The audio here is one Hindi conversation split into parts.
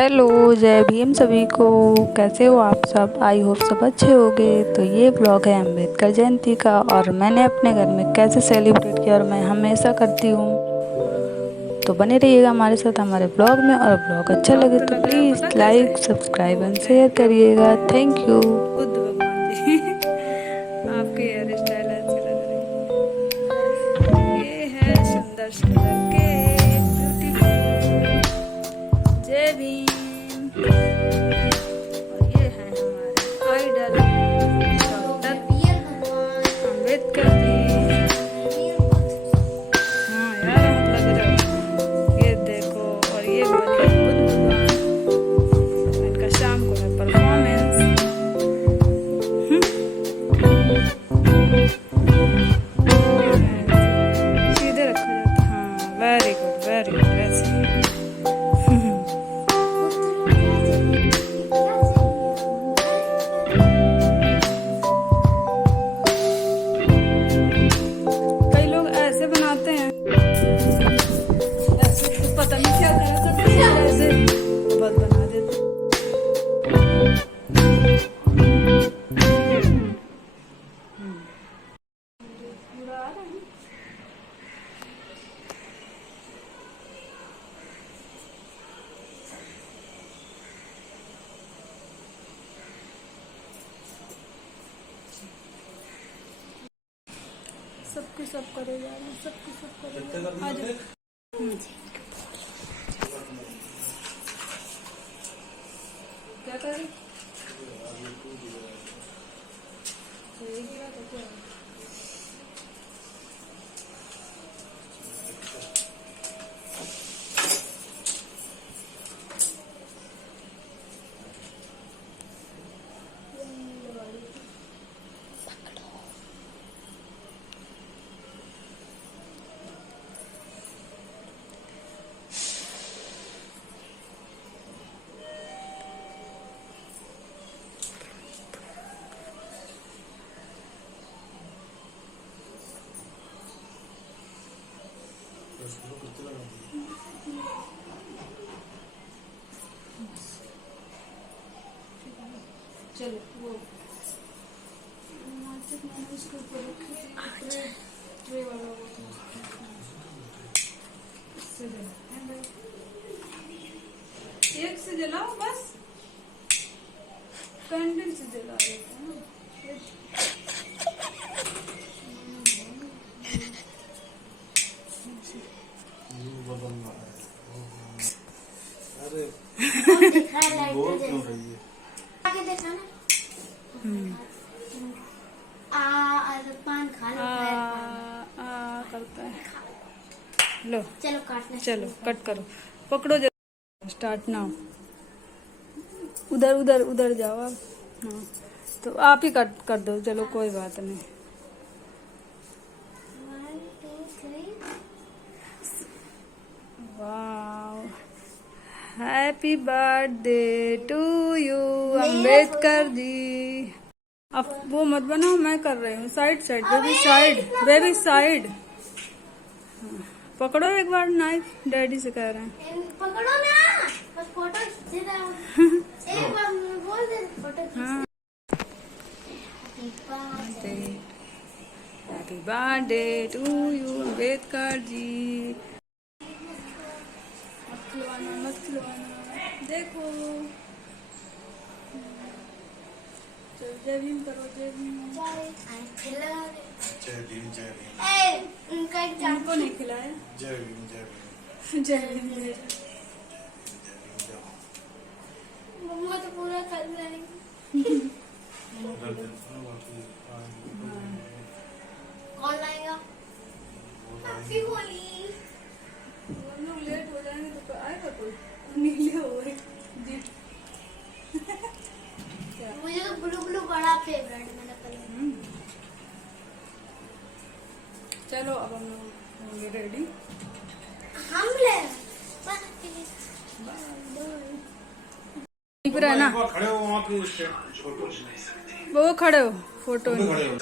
हेलो, जय भीम सभी को। कैसे हो आप सब? आई होप सब अच्छे होंगे। तो ये ब्लॉग है अम्बेडकर जयंती का और मैंने अपने घर में कैसे सेलिब्रेट किया और मैं हमेशा करती हूँ। तो बने रहिएगा हमारे साथ हमारे ब्लॉग में, और ब्लॉग अच्छा लगे तो please like subscribe and share करिएगा। Thank you. बुद्ध भगवान जी आपके हेयर स्टाइल अच्छे लग रहे हैं। ये है सुंदर सुंदर के ब्यूटीफुल जय भीम। और ये है हमारे आइडल डॉक्टर अम्बेडकर जी। हाँ यार, मत लग रहा हो। ये देखो, और ये बने बुद्ध भगवान। इनका शाम को है परफॉर्मेंस। सीधे रखा जाता है। हाँ, वेरी गुड वेरी गुड। ऐसे कई लोग ऐसे बनाते हैं, ऐसे तो पता नहीं क्या करा था, कुछ ऐसे बहुत बना देते। सबके सब करे जा रहे हैं, सबके सब करे। आ जाओ। क्या करें? चलो वो इसके ऊपर ट्रे वाला वो इससे एक से जलाओ, बस कैंडल से जला देते हैं ना। अरे बोल क्यों रही है? आगे देखा ना। पान खा लो। करता है। लो चलो काटना। चलो कट करो, पकड़ो। स्टार्ट ना। उधर उधर उधर जाओ आप। हाँ, तो आप ही कट कर दो। चलो कोई बात नहीं। 1 2 3। वाह, happy birthday to you Ambedkar ji. अब वो मत बनाओ, मैं कर रही हूँ। Side side baby, side baby, side. पकड़ो एक बार नाइफ, डैडी से कह रहे हैं। पकड़ो ना, बस फोटो सीधा एक बार बोल दे फोटो। हाँ, happy birthday to you Ambedkar ji. मत खिलवाना, मत खिलवाना। देखो, चलो जय भीम करो, जय भीम। जय भीम जय भीम। उनका उनको नहीं खिलाया। जय भीम जय भीम जय भीम जय जय। मम्मा तो पूरा कर रही। कौन लाएगा? हैप्पी होली। हम लोग लेट हो जाएंगे तो आएगा कोई? नीले हो गए जी। मुझे तो ब्लू ब्लू बड़ा फेवरेट है मेरा कलर। चलो अब हम लोग होंगे रेडी। हम ले पर है ना, खड़े हो वहाँ पे फोटो। वो खड़े हो फोटो में। खड़े हो।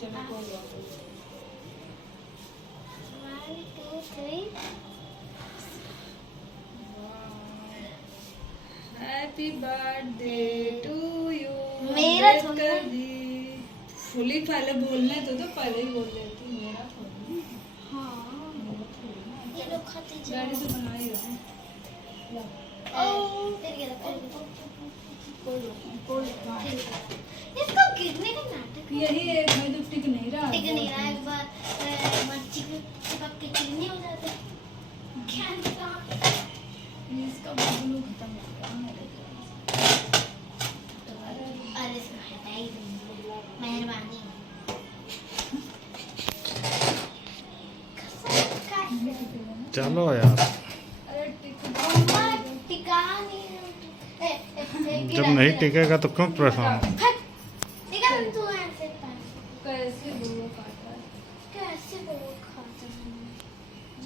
चलो कोई बात नहीं। 1 2 3 हैप्पी बर्थडे टू यू। मेरा थोड़ा फुली पहले बोलना है तो पहले ही बोल देती। मेरा थोड़ी। हाँ ये लोग खाते गाड़ी से बना ही रहा हूँ। फिर ये रखो कोई बात नहीं। इसको गिरने का नाटक यही एक है जो टिक नहीं रहा। टिक नहीं रहा। एक बार चिपक के चिकनी हो जाते क्या इसका बबलू खत्म हो गया मेरे अरे इसको हटा ही दो मेहरबानी। चलो यार, अरे टिक मम्मा टिका नहीं जब नहीं टिकेगा तो क्यों परेशान? टिका तू ऐसे कैसे बोलो काटा है? कैसे वो खाता है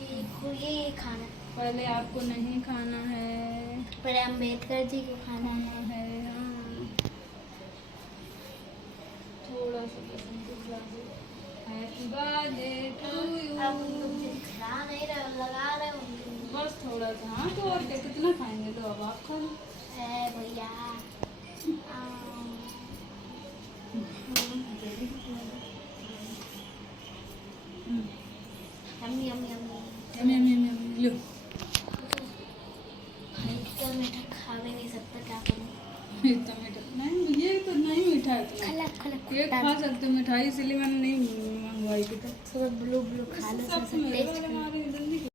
देखो ये खाना पहले आपको नहीं खाना है। पर अम्बेडकर जी को खाना है। हाँ। थोड़ा सा बस हमको खिला दो। Happy birthday to you. अब तुम खिला नहीं रहे हो, लगा रहे हो बस थोड़ा सा। हाँ तो और क्या, कितना खाएंगे तो अब आप खा लो। भैया यम्मी यम्मी यम्मी। लो भाई इतना मीठा खा भी नहीं सकता, क्या करूं? इतना मीठा नहीं, ये तो नहीं मीठा है तुम्हें। खलक खलक ये खा सकते हो मिठाई, इसलिए मैंने नहीं मंगवाई थी। थोड़ा ब्लू ब्लू खा लो, सब सब मेरे टेस्ट वाले मारे जल्दी।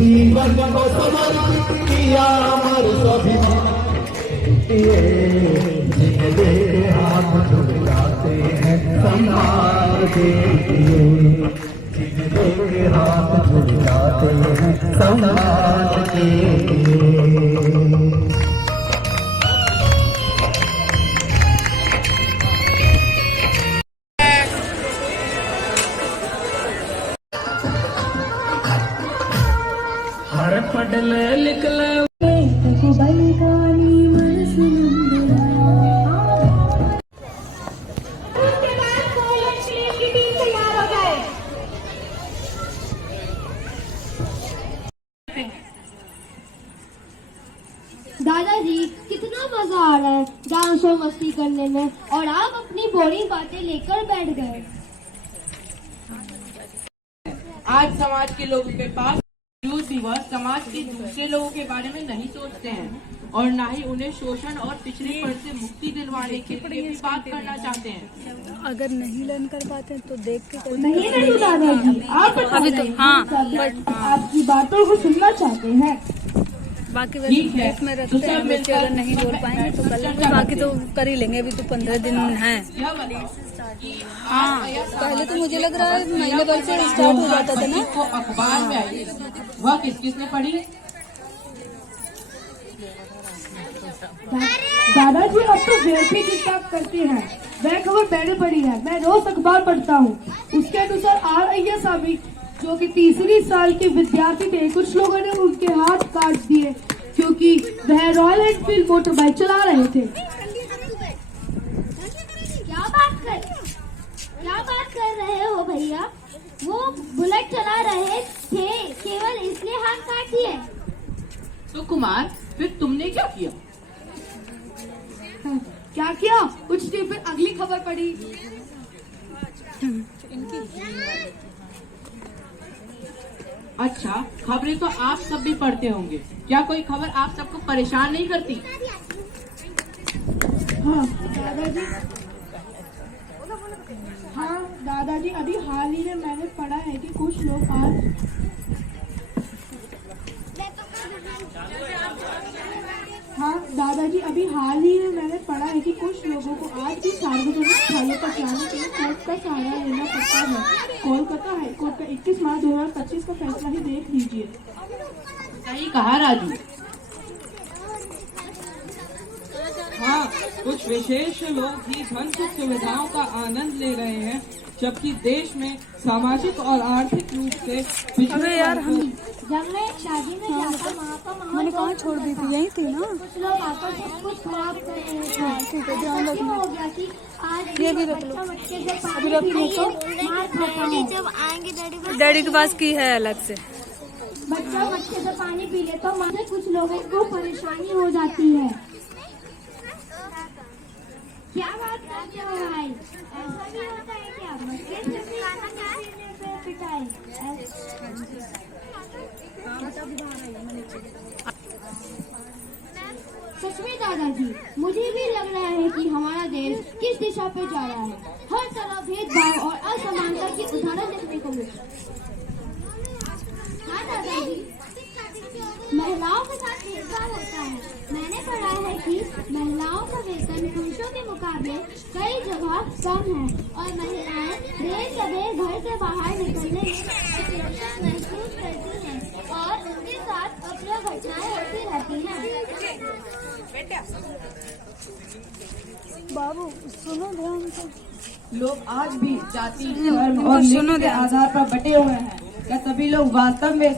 जीवन को समर्पित किया अमर स्वाभिमान जिनके हाथ जुड़ जाते हैं सम्मान के लिए, जिनके हाथ जुड़ जाते हैं सम्मान के लिए। हर पढ़ल लिखल दादाजी कितना मजा आ रहा है डांस और मस्ती करने में, और आप अपनी बोरिंग बातें लेकर बैठ गए। आज समाज के लोगों के पास यूथ दिवस समाज के दूसरे लोगों के बारे में नहीं सोचते हैं और न ही उन्हें शोषण और पिछड़ेपन से मुक्ति दिलवाने के लिए भी बात करना चाहते हैं। अगर नहीं लर्न कर पाते हैं तो देख के नहीं दादाजी, आप अभी तो हाँ आपकी बातों को सुनना चाहते हैं। बाकी ठीक है, वैसे में तो रखते सब हैं बच्चे, अगर नहीं बोल पाएंगे तो कल बाकी तो कर ही लेंगे। अभी तो 15 दिन है। यह बताओ कि हाँ पहले तो मुझे लग रहा है महीने भर से स्टार्ट हो जाता था ना। को अखबार में आई वह किस किसने पढ़ी? दादाजी अब तो वेरफी की बात करते हैं। वह खबर मैंने पढ़ी है, मैं रोज अखबार पढ़ता हूँ। उसके अनुसार RIS साबिक जो कि तीसरी साल के विद्यार्थी थे, कुछ लोगों ने उनके हाथ काट दिए क्योंकि वह रॉयल एनफील्ड मोटर बाइक चला रहे थे। क्या बात कर रहे हो भैया? वो बुलेट चला रहे कुमार, फिर तुमने क्या किया? क्या किया? कुछ नहीं, फिर अगली खबर पड़ी। अच्छा, खबरें तो आप सब भी पढ़ते होंगे, क्या कोई खबर आप सबको परेशान नहीं करती? हाँ दादाजी, अभी हाल ही में मैंने पढ़ा है कि कुछ लोग लोगों को आज भी सार्वजनिक स्थलों पर जाने के लिए कोर्ट का सहारा लेना पड़ता है। कोलकाता हाईकोर्ट का 21 मार्च 2025 का फैसला ही देख लीजिए। सही कहा राजू। हाँ, कुछ विशेष लोग ही धन सुख सुविधाओं का आनंद ले रहे हैं, जबकि देश में सामाजिक और आर्थिक रूप से पिछड़े जब मैं शादी में जाता वहाँ का माहौल मैंने कहाँ छोड़ दी थी? यहीं थी ना। कुछ लोग आकर सब कुछ खराब कर रहे थे। ठीक है, ध्यान ऐसा रखना। क्यों हो गया कि आज ये भी रख लो। बच्चे से पानी अभी रख लो पीने तो। मार खाता है। जब आएंगे डैडी के पास की है अलग से। बच्चा बच्चे से पानी पी ले तो माँ से कुछ लोगों को परेशानी हो जाती है। क्या बात करते हो भाई? ऐसा भी होता है क्या? बच्चे से भी पीने पे पिटाई। सच में दादाजी, मुझे भी लग रहा है कि हमारा देश किस दिशा पे जा रहा है। हर तरफ भेदभाव और असमानता की उदाहरण देखने को मिलता है। हाँ दादाजी, महिलाओं के साथ भेदभाव होता है। मैंने पढ़ा है कि महिलाओं का वेतन पुरुषों के मुकाबले कई जगह कम है और महिलाएं देर सवेर घर से बाहर निकलने में असुरक्षा महसूस करती हैं और उनके साथ अप्रिय घटनाएं होती रहती हैं। बाबू सुनो ध्यान से। लोग आज भी जाति, धर्म और लिंग के आधार पर बटे हुए हैं। क्या सभी लोग वास्तव में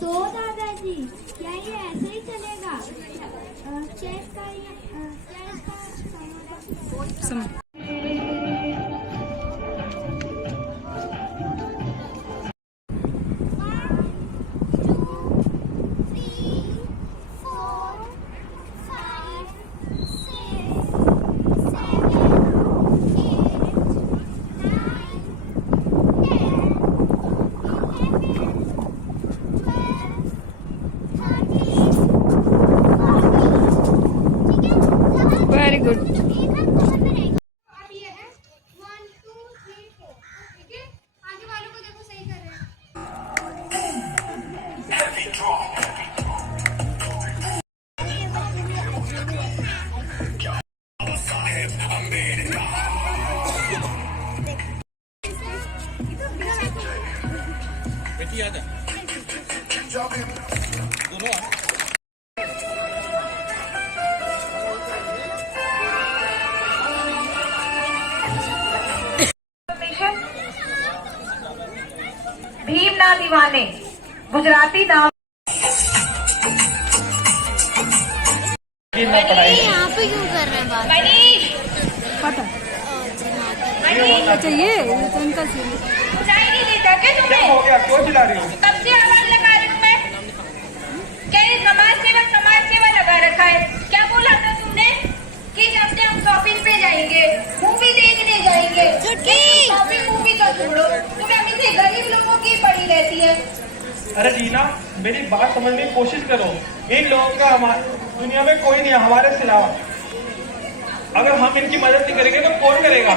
तो दादाजी, क्या ये ऐसे ही चलेगा? क्या इसका समाधान? Very good. भीम ना दीवाने गुजराती नाम। यहाँ पे क्यों कर रहे हैं बात? पता अच्छा ये तो इनका सीन है। सुनाई नहीं देता क्या तुम्हें? क्या हो गया? क्यों चिल्ला रही हो? कब से आवाज लगा रही हूँ मैं? क्या ये समाज सेवा लगा रखा है? क्या बोला था तुमने कि जब से हम शॉपिंग पे जाएंगे, मूवी देखने जाएंगे? शॉपिंग मूवी तो छोड़ो, तुम्हें हमेशा गरीब लोगों की पड़ी रहती है। अरे जीना, मेरी बात समझने की कोशिश करो। इन लोगों का हमारे दुनिया में कोई नहीं है हमारे सिवा। अगर हम इनकी मदद नहीं करेंगे तो कौन करेगा?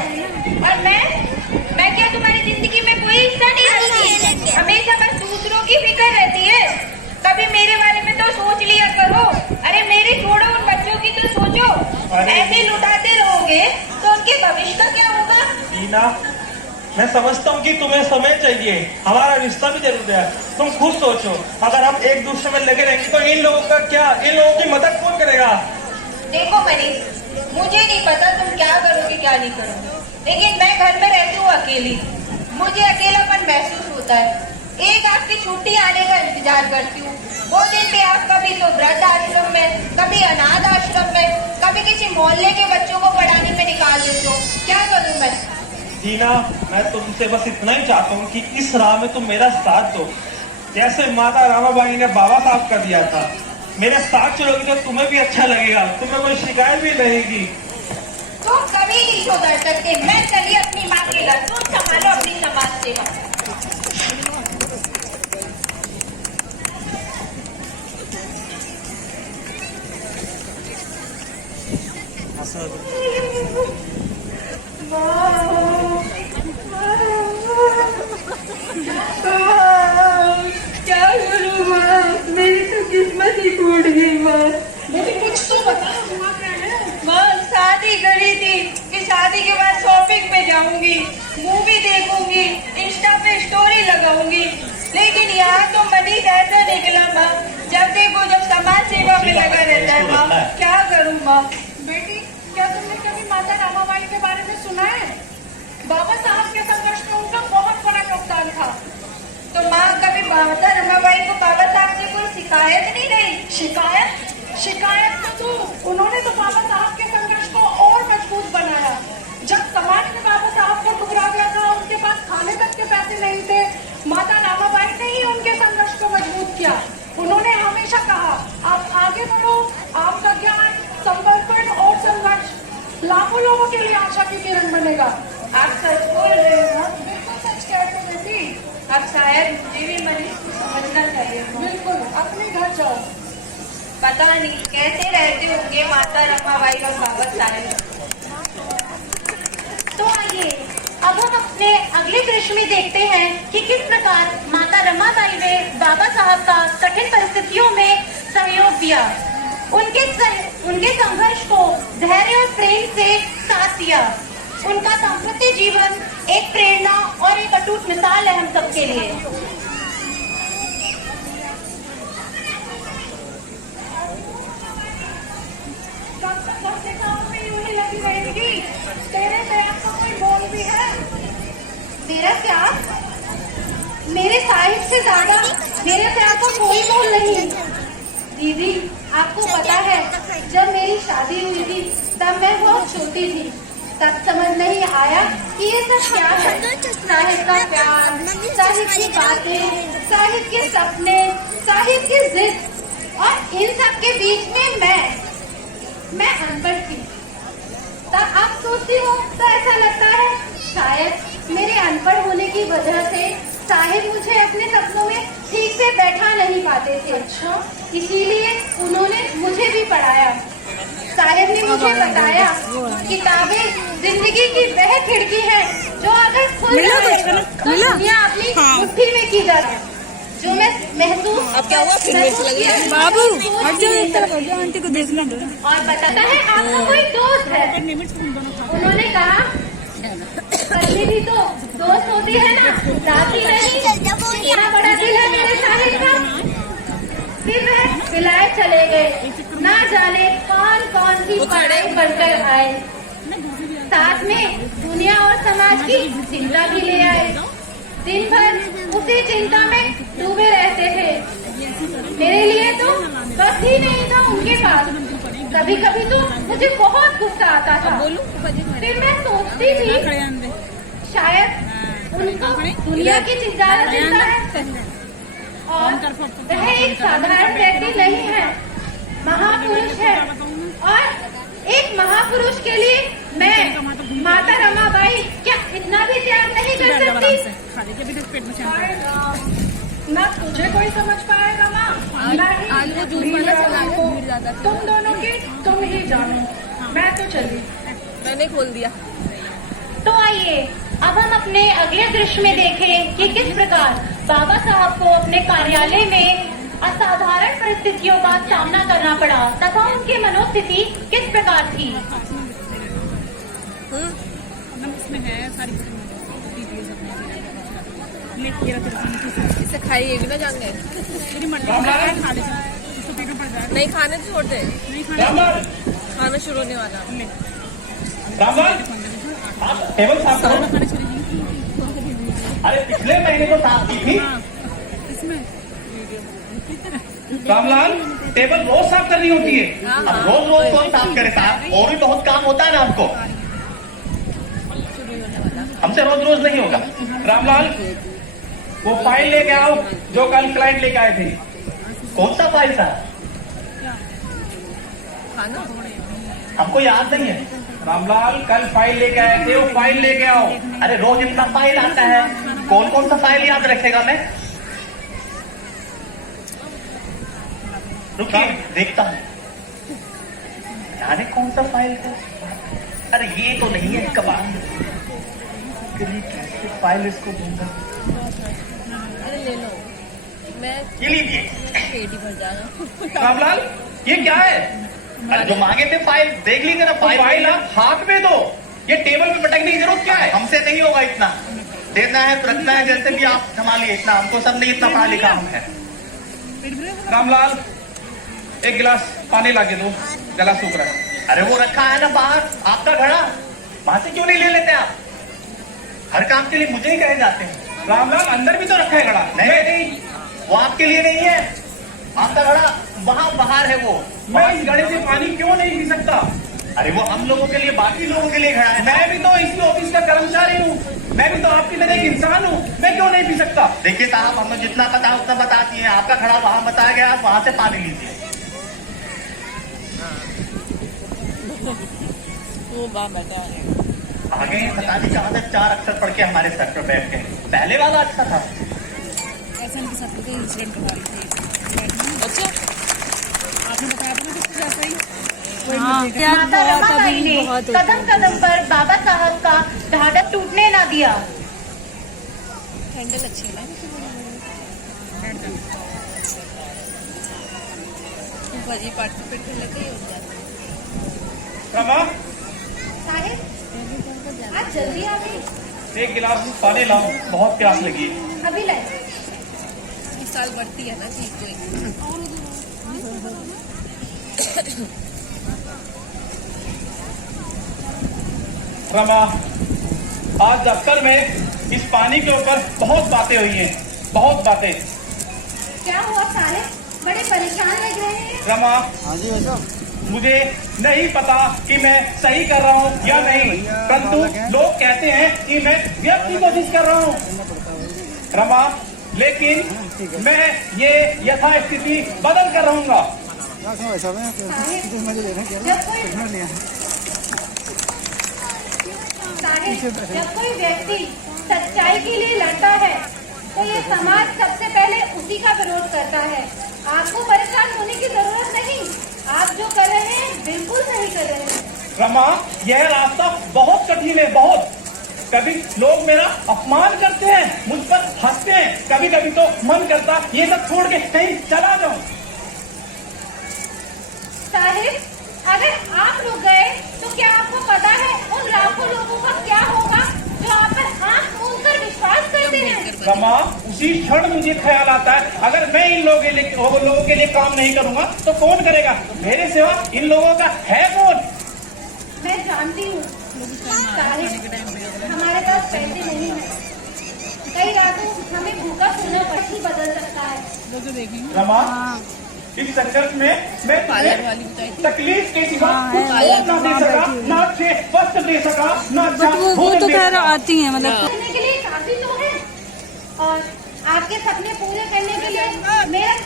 और मैं क्या तुम्हारी जिंदगी में कोई हिस्सा नहीं रखती? हमेशा बस दूसरों की फिक्र रहती है। कभी मेरे बारे में तो सोच लिया करो। अरे मेरे छोड़ो, उन बच्चों की तो सोचो। ऐसे लुटाते रहोगे तो उनके भविष्य का क्या होगा? जीना, मैं समझता हूँ कि तुम्हें समय चाहिए, हमारा रिश्ता भी जरूरी है। तुम खुद सोचो, अगर हम एक दूसरे में लगे रहेंगे तो इन लोगों का क्या, इन लोगों की मदद कौन करेगा? देखो मनीष, मुझे नहीं पता तुम क्या करोगे क्या नहीं करोगे, लेकिन मैं घर में रहती हूँ अकेली। मुझे अकेलापन महसूस होता है। एक आपकी छुट्टी आने का इंतजार करती हूँ। वो दिन भी आप कभी तो वृद्ध आश्रम में, कभी अनाथ आश्रम में, कभी किसी मोहल्ले के बच्चों को पढ़ाने में निकाल देते हो। क्या करूं मैं? टीना, मैं तुमसे बस इतना ही चाहता हूँ कि इस राह में तुम मेरा साथ दो, जैसे माता रमाबाई ने बाबा साहब का दिया था। मेरे साथ चलोगी तो तुम्हें भी अच्छा लगेगा, तुम्हें कोई शिकायत भी रहेगी। तो कभी नहीं सुधर सकते। मैं चली अपनी माँ के घर, तुम संभालो अपनी समाज सेवा। क्या करूँ माँ, मेरी तो किस्मत ही टूट गई माँ। मुझे कुछ तो बता, हुआ क्या है? माँ शादी करी थी कि शादी के बाद शॉपिंग पे जाऊंगी, मूवी देखूंगी, इंस्टा पे स्टोरी लगाऊंगी, लेकिन यहाँ तो मनीष ऐसा निकला माँ, जब देखो जब समाज सेवा में लगा रहता है। माँ क्या करूँ माँ? बेटी, क्या तुमने कभी माता रमाबाई के बारे में सुना है? बाबा साहब के संघर्ष में उनका बहुत बड़ा योगदान था। तो माँ कभी माता रमाबाई को बाबा साहब से कोई शिकायत नहीं रही? शिकायत तो उन्होंने तो बाबा साहब के संघर्ष को और मजबूत बनाया। जब समाज में बाबा साहब को ठुकरा गया था, उनके पास खाने तक के पैसे नहीं थे, माता रमाबाई ने ही उनके संघर्ष को मजबूत किया। उन्होंने हमेशा कहा, आप आगे बढ़ो, आपका ज्ञान, समर्पण और संघर्ष लाखों लोगों के लिए आशा की किरण बनेगा। आप सच बोल रहे हो? बिल्कुल सच कह रहे हो बेटी। अब शायद मुझे भी मनीष को समझना चाहिए। बिल्कुल, अपने घर जाओ। पता नहीं कैसे रहते होंगे माता रमाबाई और बाबा साहब। तो आइए अब हम अपने अगले दृश्य में देखते हैं कि किस प्रकार माता रमाबाई ने बाबा साहब का कठिन परिस्थितियों में सहयोग दिया, उनके संघर्ष को धैर्य और प्रेम से साथ दिया। उनका दाम्पत्य जीवन एक प्रेरणा और एक अटूट मिसाल है हम सबके लिए। लगी रहेगी। तेरे प्यार को कोई बोल भी है? मेरा प्यार, मेरे साहिब से ज्यादा मेरे प्यार को कोई मोल नहीं। दीदी, आपको पता है जब मेरी शादी हुई थी तब मैं बहुत छोटी थी, तब समझ नहीं आया कि ये सब क्या है। साहिब का प्यार, साहिब की बातें, साहिब के सपने, साहिब की जिद, और इन सब के बीच में मैं अनपढ़ थी। तब अब सोचती हूँ तो ऐसा लगता है शायद मेरे अनपढ़ होने की वजह से साहिब मुझे अपने सपनों में ठीक से बैठा नहीं पाते थे। अच्छा, इसीलिए उन्होंने मुझे भी पढ़ाया। साहिब ने मुझे बताया किताबें जिंदगी की वह खिड़की है जो अगर खुल जाए तो दुनिया अपनी मुट्ठी में की जाए। जो मैं महसूस बाबू हट जाओ, एक तरफ हट जाओ, आंटी को देखना दो। और बताता है आपका कोई दोस्त है। उन्होंने कहा कभी भी तो दोस्त होती है ना, रात ही नहीं। इतना बड़ा दिल है मेरे साहिब का। फिर वह विलायत चले गए, ना जाने कौन कौन सी पढ़ाई बनकर आए, साथ में दुनिया और समाज की चिंता भी ले आए। दिन भर उसी चिंता में डूबे रहते थे। मेरे लिए तो वक्त ही नहीं था उनके पास। कभी कभी तो मुझे बहुत गुस्सा आता था। फिर मैं सोचती थी शायद उनको दुनिया की चिंता है और वह एक साधारण व्यक्ति नहीं है, महापुरुष है। और एक महापुरुष के लिए मैं माता रमाबाई क्या इतना भी त्याग नहीं कर सकती? ना तुझे कोई समझ पाएगा माँ, ना ही तुम दोनों की तुम ही जानो। मैं तो चली, मैंने खोल दिया। तो आइए अब हम अपने अगले दृश्य में देखें कि किस प्रकार बाबा साहब को अपने कार्यालय में असाधारण परिस्थितियों का सामना करना पड़ा तथा उनकी मनोस्थिति किस प्रकार थी। इसे खाइए भी ना जाएंगे, नहीं खाने तो छोड़ दे, खाना शुरू होने वाला। टेबल साफ करो। अरे पिछले महीने तो साफ की थी। रामलाल, टेबल रोज साफ करनी होती है। अब रोज रोज कौन साफ करे साहब, और भी बहुत काम होता है ना हमको, हमसे रोज रोज नहीं होगा। रामलाल, वो फाइल लेके आओ जो कल क्लाइंट लेके आए थे। कौन सा फाइल साहब, हमको याद नहीं है। रामलाल, कल फाइल लेके आए थे, वो फाइल लेके आओ। अरे रोज इतना फाइल आता है, कौन कौन सा फाइल याद रखेगा मैं, रुकिए देखता हूँ, जाने कौन सा फाइल था। अरे ये तो नहीं है, कबाब कैसे फाइल इसको दूंगा। ये लीजिए। रामलाल, ये क्या है? अरे जो मांगे थे फाइल देख लीजिए ना, फाइल आप हाथ में दो, ये टेबल पे पटकने की जरूरत क्या है? हमसे नहीं होगा इतना, देना है तो रखना है, जैसे भी आप संभालिए, इतना हमको सब नहीं, इतना पढ़ा लिखा हम है। रामलाल, एक गिलास पानी लाके दो, गला सूख रहा है। अरे वो रखा है ना बाहर, आपका घड़ा, वहां से क्यों नहीं ले लेते आप, हर काम के लिए मुझे ही कहे जाते हैं। रामलाल, अंदर भी तो रखा है घड़ा। नहीं, वो आपके लिए नहीं है, आपका घड़ा वहां बाहर है वो। मैं इस घड़े से पानी क्यों नहीं पी सकता? अरे वो हम लोगों के लिए, बाकी लोगों के लिए घड़ा है। मैं भी तो इस ऑफिस का कर्मचारी हूँ, मैं भी तो आपकी तरह एक इंसान हूँ, मैं क्यों नहीं पी सकता? देखिए साहब, हमें जितना पता है उतना बता दिए, आपका घड़ा वहां बताया गया, आप वहां से पानी लीजिए। आगे पता नहीं कहाँ से 4 अक्षर पढ़ के हमारे सर पर बैठ गए। पहले वाला अच्छा था। माता रमाबाई ने कदम कदम पर बाबा साहब का ढाढ़स टूटने ना दिया। रमा, साहिब, आज जल्दी आ गई। एक गिलास पानी लाओ, बहुत प्यास लगी है। अभी लाए। इस साल बढ़ती है ना चीज कोई। रमा, आज दफ्तर में इस पानी के ऊपर बहुत बातें हुई हैं, बहुत बातें। क्या हुआ साहिब, बड़े परेशान लग रहे हैं। रमा, मुझे नहीं पता कि मैं सही कर रहा हूँ या नहीं, परंतु लोग कहते हैं कि मैं व्यर्थ की कोशिश कर रहा हूँ। रमा, लेकिन मैं ये यथास्थिति बदल कर रहूंगा। जब कोई व्यक्ति सच्चाई के लिए लड़ता है तो ये समाज सबसे पहले उसी का विरोध करता है। आपको परेशान होने की जरूरत नहीं, आप जो कर रहे हैं बिल्कुल सही कर रहे हैं। रमा, यह रास्ता बहुत कठिन है, बहुत। कभी लोग मेरा अपमान करते हैं, मुझ पर हंसते हैं, कभी कभी तो मन करता ये सब छोड़ के कहीं चला जाऊं। साहिब, अगर आप लोग गए तो क्या आपको पता है उन लाखों लोगों का क्या होगा जो आप पर आंख मूंद कर विश्वास करते हैं। रमा, उसी क्षण मुझे ख्याल आता है, अगर मैं इन लोगों के लिए काम नहीं करूंगा तो कौन करेगा? मेरे सिवा इन लोगों का है कौन? मैं जानती हूँ साहिब, हमारे पास पैसे नहीं है, कई रातों हमें भूखा सोना पक्षी बदल सकता है। रमा, इस संघर्ष में मैं तकलीफ के सिवा कुछ और ना दे सका, ना अच्छे वस्त्र दे सका, ना अच्छा भोजन दे सका। आती है मतलब करने के लिए काफी तो है, और आपके सपने पूरे करने के लिए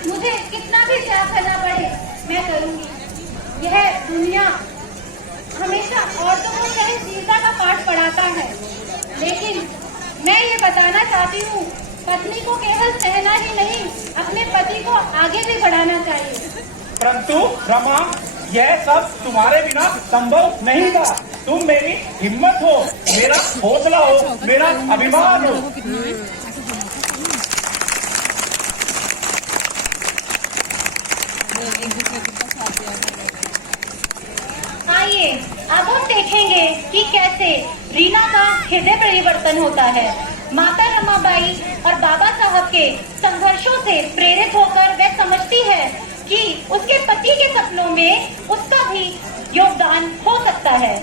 मुझे कितना भी त्याग करना पड़े मैं करूँगी। यह दुनिया हमेशा औरतों को सहनशीलता का पाठ पढ़ाता है, लेकिन मैं ये बताना चाहती हूँ, पत्नी को केवल सहना ही नहीं, अपने पति को आगे भी बढ़ाना चाहिए। परंतु रमा, यह सब तुम्हारे बिना संभव नहीं था। तुम मेरी हिम्मत हो, मेरा हौसला हो, मेरा अभिमान हो। आइए अब हम देखेंगे कि कैसे रीना का हृदय परिवर्तन होता है। माता रमाबाई और बाबा साहब के संघर्षों से प्रेरित होकर वह समझती है कि उसके पति के सपनों में उसका भी योगदान हो सकता है।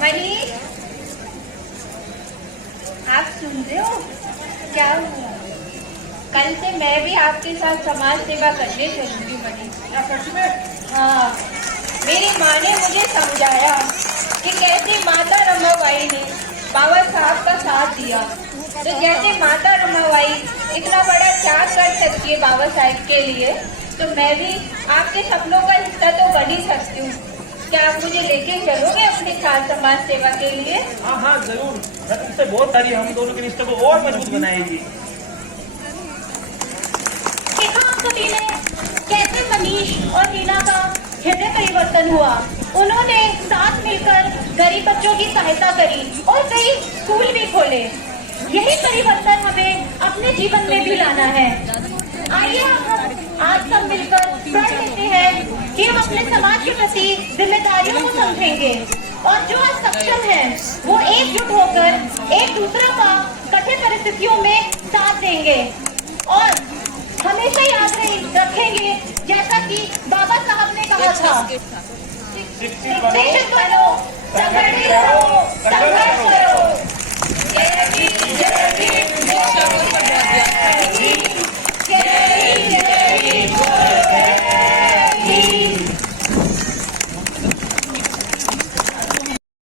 मनीष, सुन रहे हो? क्या हुआ? कल से मैं भी आपके साथ समाज सेवा करने चलूंगी मनीष। हाँ, मेरी माँ ने मुझे समझाया कि कैसे माता रमाबाई ने बाबा साहब का साथ दिया, तो जैसे माता रमाबाई इतना बड़ा त्याग कर सकती है बाबा साहब के लिए, तो मैं भी आपके सपनों का हिस्सा तो बन ही सकती हूँ। क्या आप मुझे लेके चलोगे अपने साथ समाज सेवा के लिए? हाँ हाँ जरूर, मैं तुमसे बहुत सारी हम दोनों के रिश्ते को और मजबूत बनाएगी। देखा आप सभी ने कैसे मनीष और हीना का हृदय परिवर्तन हुआ। उन्होंने साथ मिलकर गरीब बच्चों की सहायता करी और कई स्कूल भी खोले। यही परिवर्तन हमें अपने जीवन में भी लाना है। आइए हम आज सब मिलकर प्रण लेते हैं कि हम अपने समाज के प्रति जिम्मेदारियों को समझेंगे और जो आज सक्षम है वो एकजुट होकर एक दूसरे का कठिन परिस्थितियों में साथ देंगे और हमेशा याद रखेंगे जैसा कि बाबा साहब ने कहा था, शिक्षित बनो, संगठित रहो, संघर्ष करो।